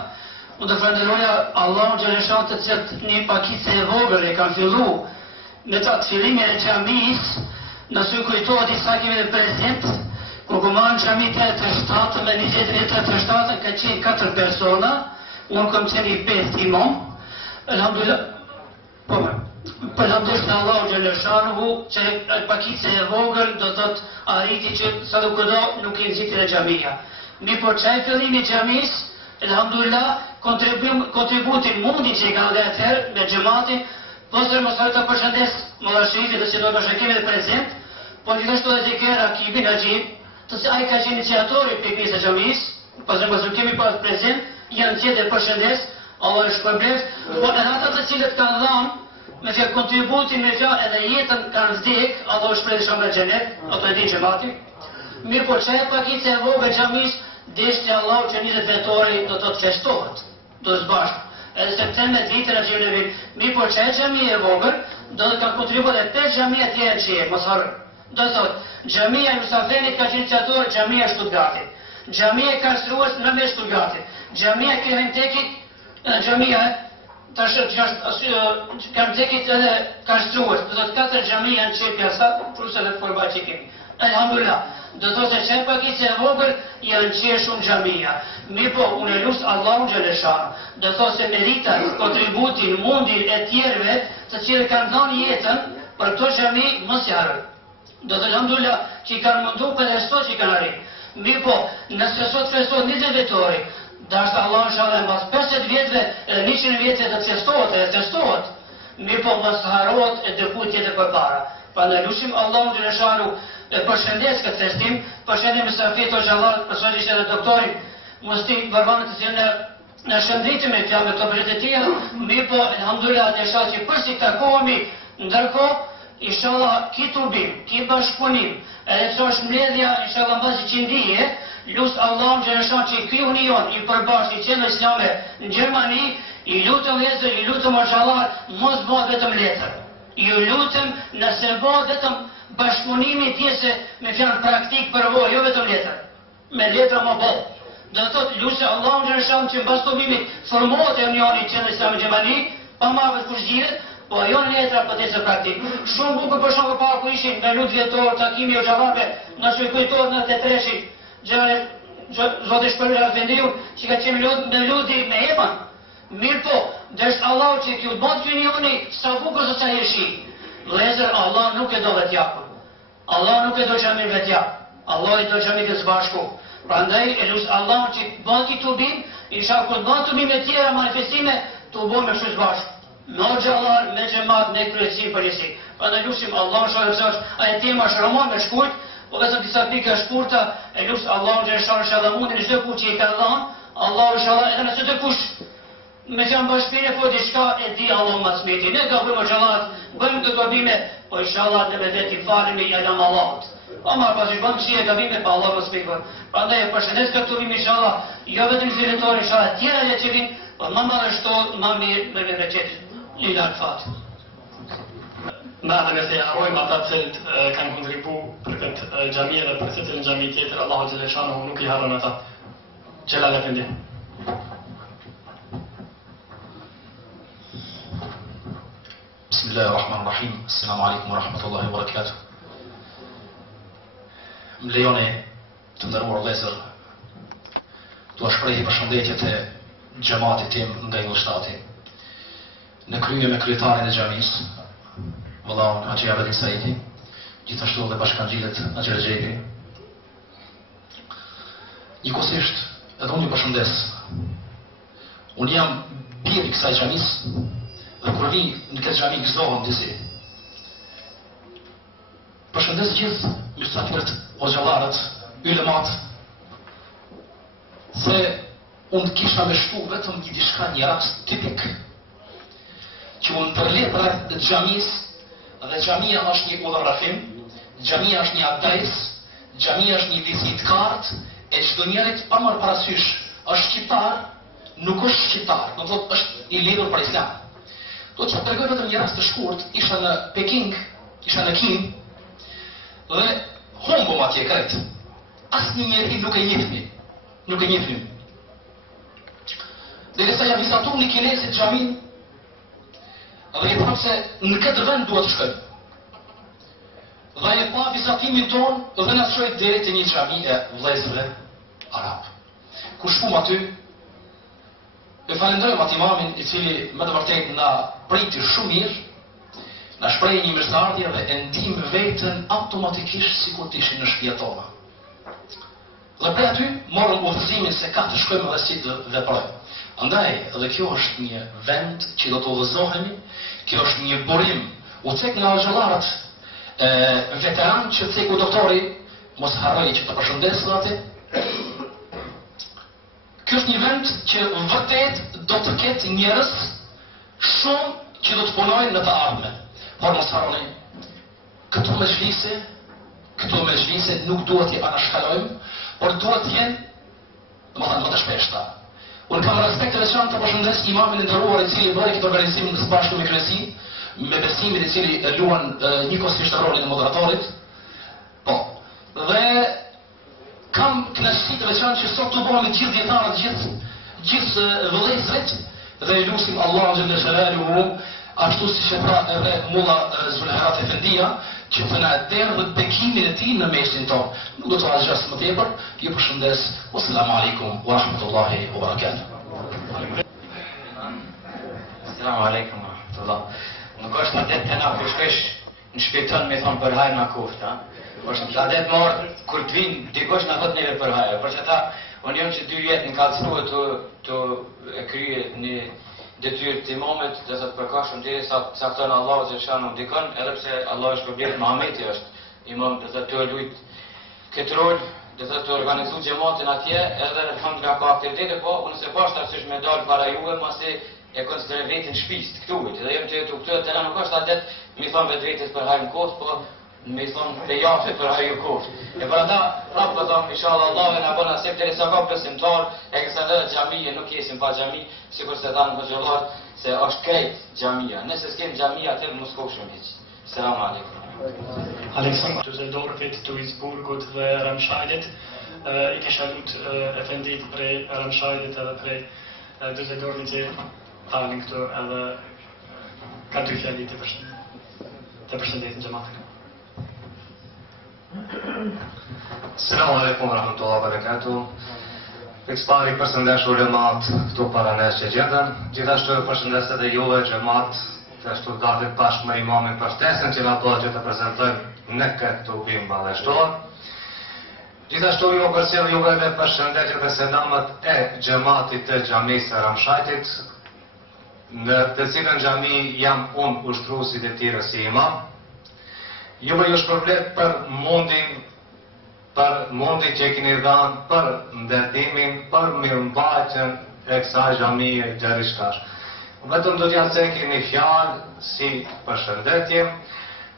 Unë të falenderoja Allahu xhaleshanu të cilët një pakicë e vogël e kanë fillu me të atë fillimin e xhamisë, nëse kujtohet disa kemi dhe prezent, ku kuman xhami të shtatë me 20 vjetë të shtatë ka qenë 4 persona, unë kam qenë i 5 imam, elhamdulillah, përhamdesh në Allahu xhaleshanu që pakicë e vogël do të arriti që sa do këdo nuk i nxiti dhe xhamia. Mi po çaj fillimi i xhamisë, elhamdulillah, kontributin mundi që i ka dhe atëherë me xhamatin, posër mos të përshëndes Mollasherifi dhe që do të shakemi dhe prezent, po gjithashtu dhe Zeker Akibin Haxhin, të se ai ka qenë iniciatori i piknisë së xhamisë, pastaj mos kemi pas prezent, janë qenë dhe përshëndes, Allah e shpërbleft, po edhe ata të cilët kanë dhënë me fjalë kontributin me fjalë edhe jetën kanë vdek, Allah e shpërbleft me xhenet, ato e din xhamati. Mirë po çaj pakicë e vogël xhamisë, deshte Allah që 20 vetori do të festohet, do të zbashkë. Edhe september ditën e xhirëvit, mi po çaj xhami e vogël, do të kanë kontribuar edhe 5 xhamia të tjera që mos harro. Do të thotë, xhamia e Musafenit ka qenë iniciator, xhamia e Stuttgartit, xhamia e Karlsruhes në mes Stuttgartit, xhamia e Keventekit, xhamia tash Keventekit edhe Karlsruhes, do të thotë 4 xhamia në çepja sa, plus edhe Forbaj që kemi. Elhamdulillah. Do të thotë që pakicë e vogël janë qeshur xhamia. Mi po, unë lut Allahun xhaleshan. Do të thotë se meritat, kontributin, mundin e tjerëve, të cilët kanë dhënë jetën për këto xhami mos i harrojnë. Do të elhamdulillah që kanë mundu për ashtu që kanë arritur. Mi po, nëse sot festohet 20 vetori, dashur Allah inshallah mbas 50 vjetëve, 100 vjetëve të testohet. Mi po mos harrohet e dëkut tjetër përpara. Prandaj lutim Allahun xhaleshanu e përshëndes këtë festim, përshëndes mysafirët o xhallat, përshëndes edhe doktorin, muslim barbanët të cilën në shëndritim e kjo me këto përgjete tjera, mi po elhamdulillah të shoh që përsi takohemi, ndërkohë inshallah ki turbim, ki bashkëpunim, edhe që është mbledhja inshallah mbasi që ndije, lut Allahun xhaleshanu që ky union i përbashkët i qendrës islame në Gjermani, i lutëm vëllezër, i lutëm o xhallar, mos bëhet vetëm letër. Ju lutëm nëse bëhet vetëm bashkëpunimi tjese me fjalë praktik përvojë, jo vetëm letër. Me letra më bëhet. Do të thotë lutë Allahun xhaleshanu që mbas tomimit formohet e unioni i qendrës islame në Gjermani, pa marrë kush gjiret, po jo në letra, po tjese praktik. Shumë bukur për shkak para ku ishin me lut vjetor takimi o xhallarëve, na kujtohet në 83-shin, zoti shpërblyer Arfendiu, që ka qenë me lutje me Eman. Mirë po, dërsh Allah që t'ju bot kjo unioni, sa bukur së sa hirshi. Vëllezër, Allah nuk e do vetjakun. Allah nuk e do xhamin vetjak. Allah i do xhamin të bashku. Prandaj e lut Allah që bot i tubim, inshallah kur bot tubim e tjera manifestime, të bojmë me shu bashku. Me xhallar, me xhamat, me kryesi përgjithësi. Prandaj lutim Allah inshallah, ajo tema është roman me shkurt, po vetëm disa pika shkurta, e lut Allah inshallah mundin çdo kush që i ka dhënë, Allah inshallah edhe nëse të kush me qenë bashkëpire, po diçka e di Allah më smeti. Ne ka bëjmë xhallat, bëjmë të gabime, po inshallah ne vetë i falemi e lam Allahut. Po marr pas i bëjmë si e gabime pa Allah më smeti. Prandaj e përshëndes këtë turim inshallah, jo vetëm zyrtori inshallah, tjera që vinë, po më marrë shto, më mirë me veçet. Lila fat. Madje nëse harrojmë ata të cilët kanë kontribu për këtë xhamie dhe për secilin xhami tjetër, Allahu xhaleshanu nuk i harron ata. Xhelal Efendi. Bismillahirrahmanirrahim. Assalamu alaikum wa rahmatullahi wa barakatuh. Më lejoni të nderuar vëllezër, dua shpreh përshëndetjet e xhamatit tim nga Jullshtati. Në krye me kryetarin e xhamisë, vëllaun Haxhi Abedin Saidi, gjithashtu dhe bashkanxhilët Haxhi Rexhepi. Njëkohësisht, edhe unë ju përshëndes. Unë jam bir i kësaj xhamisë, dhe kur vi në këtë xhami gëzohem disi. Përshëndes gjithë mysafirët, hoxhallarët, ulemat, se unë kisha me shku vetëm një diçka, një rast tipik, që unë për letrat e xhamisë, dhe xhamia është një udhërrafim, xhamia është një adres, xhamia është një vizitkart e çdo njerit pa marrë parasysh është shqiptar, nuk është shqiptar, do të thotë është i lidhur për Islam. Do të tregoj vetëm një rast të shkurt, isha në Peking, isha në Kim, dhe humbëm atje krejt. Asnjë njeri nuk e njihnim. Derisa ja vizatuar një kinesit xhamin, dhe i tham se në këtë vend duhet të shkojmë. Dhe e pa vizatimin ton dhe na çoi deri te një xhami e vëllezërve arab. Ku shkum aty, e falenderojmë atë imamin i cili me të vërtetë na priti shumë mirë, na shpreh një mirësardhje dhe e ndihmë veten automatikisht sikur të ishin në shtëpiat tona. Dhe prej aty morëm udhëzimin se ka të shkojmë dhe si të veprojmë. Andaj, edhe kjo është një vend që do të udhëzohemi, kjo është një burim, u cek nga xhallarët veteran që ceku doktori, mos harroj që të përshëndes atë. Kjo është një vend që vërtet do të ketë njerëz shumë që do të punojnë në të ardhmen. Por mos harroni, këto mezhlise nuk duhet t'i anashkalojmë, por duhet t'jenë, më të shpeshta. Unë kam respekt të veçantë të përshëndes imamin e nderuar i cili bëri këtë organizim së bashku me kryesin, me besimin i cili luan njëkohësisht rolin e moderatorit. Po. Dhe kam kënaqësi të veçantë që sot të bëhemi gjithë dietarët, gjithë vëllezërit dhe lutim Allahu xhalla xhelaluhu ashtu si që tha edhe mulla Zulherat Efendia, që të na derdhët bekimin e tij në mesin tonë. Nuk do të asgjës më tepër, ju përshëndes. Wassalamu alaikum wa rahmatullahi wa barakatuh. Assalamu alaikum wa rahmatullah. Nuk është adet të na kur shpesh në shpjeton me thonë për hajër na kofta. Është adet më orë kur të vinë dikush na thot neve për hajër. Për që ta unë jam që 2 vjet në kalësruhe të krye një detyrë të imamit, dhe të përkashëm deri sa cakton Allahu që shanu dikon, edhe pse Allah është përblet Muhameti është imam, dhe të lujt këtë rol, dhe të organizu gjematin atje, edhe alhamdulillah ka aktivitete, po unë se pashtë arsysh me dalë para juve, masi e konsiderë vetin shpist, këtuvit, dhe jem të jetu këtu, të nuk është adet, mi thonë vetë vetit për hajnë kohët, po mi thonë të jafe për hajnë kohët. E për ata, prapë të thonë, inshallah Allah e në bëna sep, dhe sa ka besimtar, e kësa dhe gjamije, nuk jesim pa gjami, si kur se thanë më gjëllar, se është krejt gjamija. Nëse s'kem gjamija, atër nuk s'koshëm hiq. Selamu alaikum. Aleksandr Tuzedorfit, Duisburgut dhe Ramshajdet, i kisha lut efendit prej Ramshajdet edhe prej Tuzedorfit që talin këtu edhe ka 2 fjalli të përshëndetin gjematin. Selamu alaikum wa rahmatullahi wa barakatuh. Pari përshëndes ulemat këtu para nesh që gjendën, gjithashtu përshëndes edhe juve xhamat, ashtu datë bashkë me imamin për ftesën që na bëhet që të prezantojmë në këtë ubim ballashtor. Gjithashtu ju përcjell juve dhe përshëndetje dhe selamët e xhamatit të xhamisë së Ramshajtit, në të cilën xhami jam unë ushtruesi i tyre si imam. Juve ju shpërblet për mundin që keni dhënë për ndërtimin, për mirëmbajtjen e kësaj xhamie gjerishkash. Vetëm do t'ja ceki një fjalë si përshëndetje.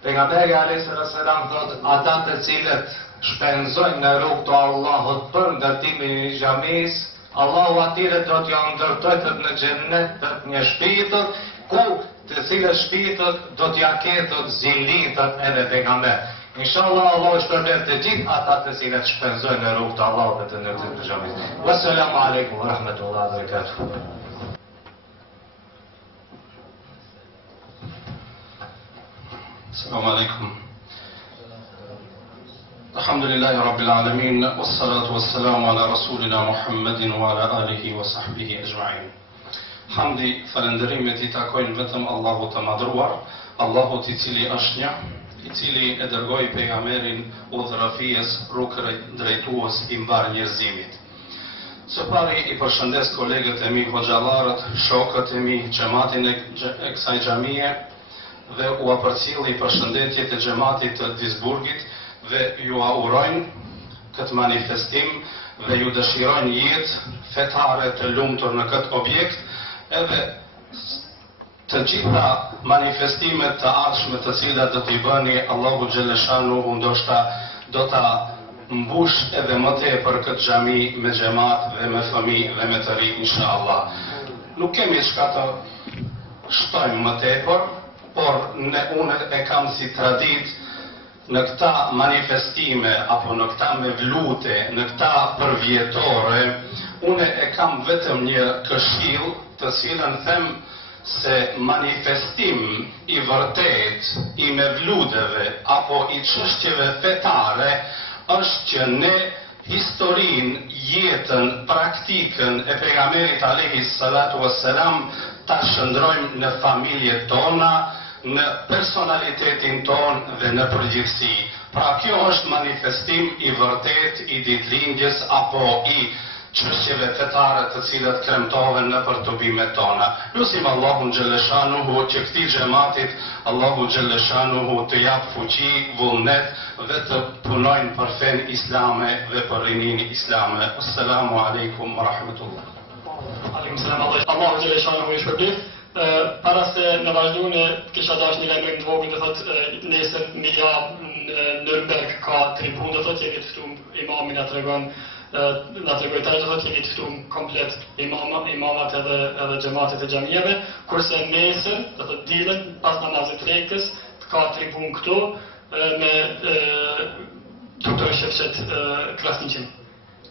Pejgamberi alayhis salam thotë, ata të cilët shpenzojnë në rrugt të Allahut për ndërtimin e xhamisë, Allahu atyre do t'ja ndërtojë në xhennet një shpirtër, ku të cilët shpirtët do t'ja ketë zilitët edhe pejgamber. Inshallah Allah shpërblet të gjithë ata të cilët shpenzojnë në rrugt të Allahut dhe të ndërtimit të xhamisë. Wassalamu alaikum wa rahmatullahi wa barakatuh. السلام عليكم. الحمد لله رب العالمين والصلاة والسلام على رسولنا محمد وعلى آله وصحبه أجمعين. Hamdi, falënderimet i takojnë vetëm Allahut të madhruar, Allahut i cili është një, i cili e dërgoi pejgamberin udhërafies, rrugë drejtues i mbar njerëzimit. Së pari i përshëndes kolegët e mi hoxhallarët, shokët e mi, xhamatin e kësaj xhamie, dhe u apërcjell i përshëndetjet e xhamatit të Duisburgit dhe ju urojnë këtë manifestim dhe ju dëshirojnë jetë fetare të lumtur në këtë objekt, edhe të gjitha manifestimet të ardhshme të cilat do t'i bëni Allahu xhaleshanuhu ndoshta do ta mbush edhe më tepër këtë xhami me xhamat dhe me fëmijë dhe me të rinj inshallah. Nuk kemi çka të shtojmë më tepër, por unë e kam si tradit në këta manifestime apo në këta mevlute, në këta përvjetore, unë e kam vetëm një këshill të cilën them se manifestim i vërtet i mevludeve apo i çështjeve fetare është që ne historinë, jetën, praktikën e pejgamberit alayhis salatu wassalam ta shndrojmë në familjet tona, në personalitetin ton dhe në përgjithësi. Pra kjo është manifestim i vërtet i ditëlindjes apo i çështjeve fetare të cilat kremtohen në për tubimet tona. Lutim Allahun xhaleshanuhu që këtij xhamatit Allahu xhaleshanuhu të jap fuqi, vullnet dhe të punojnë për fen islame dhe për rinin islame. Assalamu alaikum wa rahmatullah. Aleikum salam. Allahu xhaleshanuhu i shpërblet. Para se në vazhdojnë, kisha dash një lajmërim të vogël, dhe thot nesër Mila në Nürnberg ka tribun, dhe thot jemi të ftuar imamin na tregoj tani, dhe thot jemi të ftuar komplet imamat edhe xhamatet e xhamieve, kurse nesër, dhe thot dilën pas namazit rekës, ka tribun këtu me doktor Shefqet Krasniqin.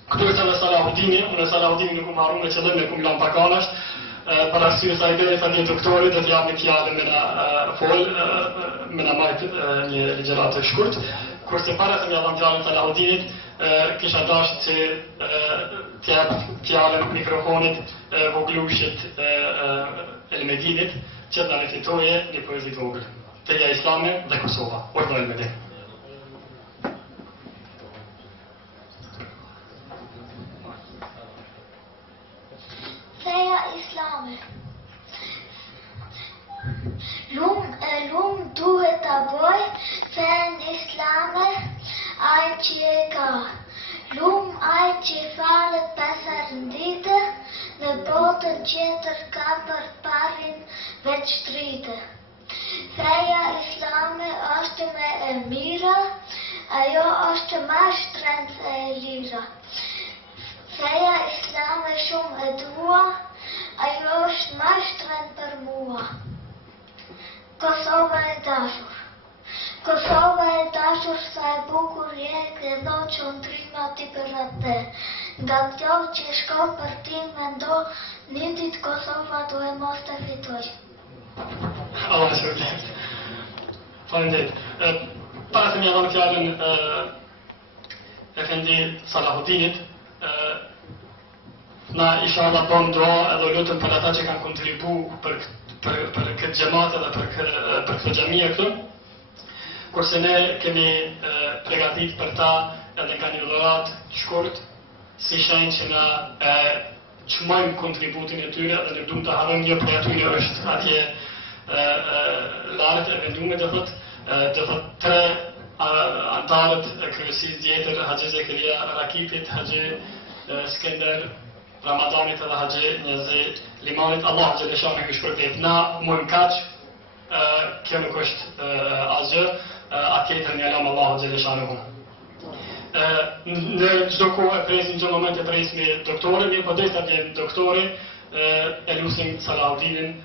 Këtu është edhe Salahudini, unë Salahudini nuk më harru me qëllim, e kum lan pakanash. për arsye sa i deri tani doktorit do të japni fjalën me na me na marrë një ligjërat të shkurt, kurse para se më japam fjalën Salahudinit, kisha dashur që të jap fjalën mikrofonit voglushit Elmedinit, që të na recitoje një poezi të vogël. Feja Islame dhe Kosova. Urdhër Elmedin. Feja Islame. Lumë duhet të boj, fen Islame, aj që e ka. Lumë aj që falet pesër në ditë, në botën qëtër ka për parin veç shtrite. Feja Islame është me e mira, ajo është ma shtrend e lira. Feja Islame shumë e dua, ajo është ma shtrend për mua. Kosova e dashur. Kosova e dashur sa e bukur je ke do qëndrima ti për atë. Nga kjo që shko për ti mendo, një ditë Kosova do e mos të fitoj. Allah e shërblet. Faleminderit. Para se më japam fjalën Efendi Salahudinit, na inshallah bëm dua edhe lutëm për ata që kanë kontribu për këtë xhamat edhe për këtë xhamia këtu. Kurse ne kemi pregatit për ta edhe nga një dhuratë shkurt, si shenjë që na çmojmë kontributin e tyre dhe ne duam të harrojmë një prej atyre është atje lartë e vendume të thot tre antarët e kryesisë tjetër, Haxhi Zekeria Rakipit, Haxhi Skender Ramadanit edhe Haxhi Njazi Limanit, Allah xhaleshane ju shpërblet. Na mund kaq, kjo nuk është asgjë, atjetër një lam Allah xhaleshane. Në çdo kohë presim, çdo moment e presim doktorin, mirë po derisa vjen doktori, e lutim Salahudinin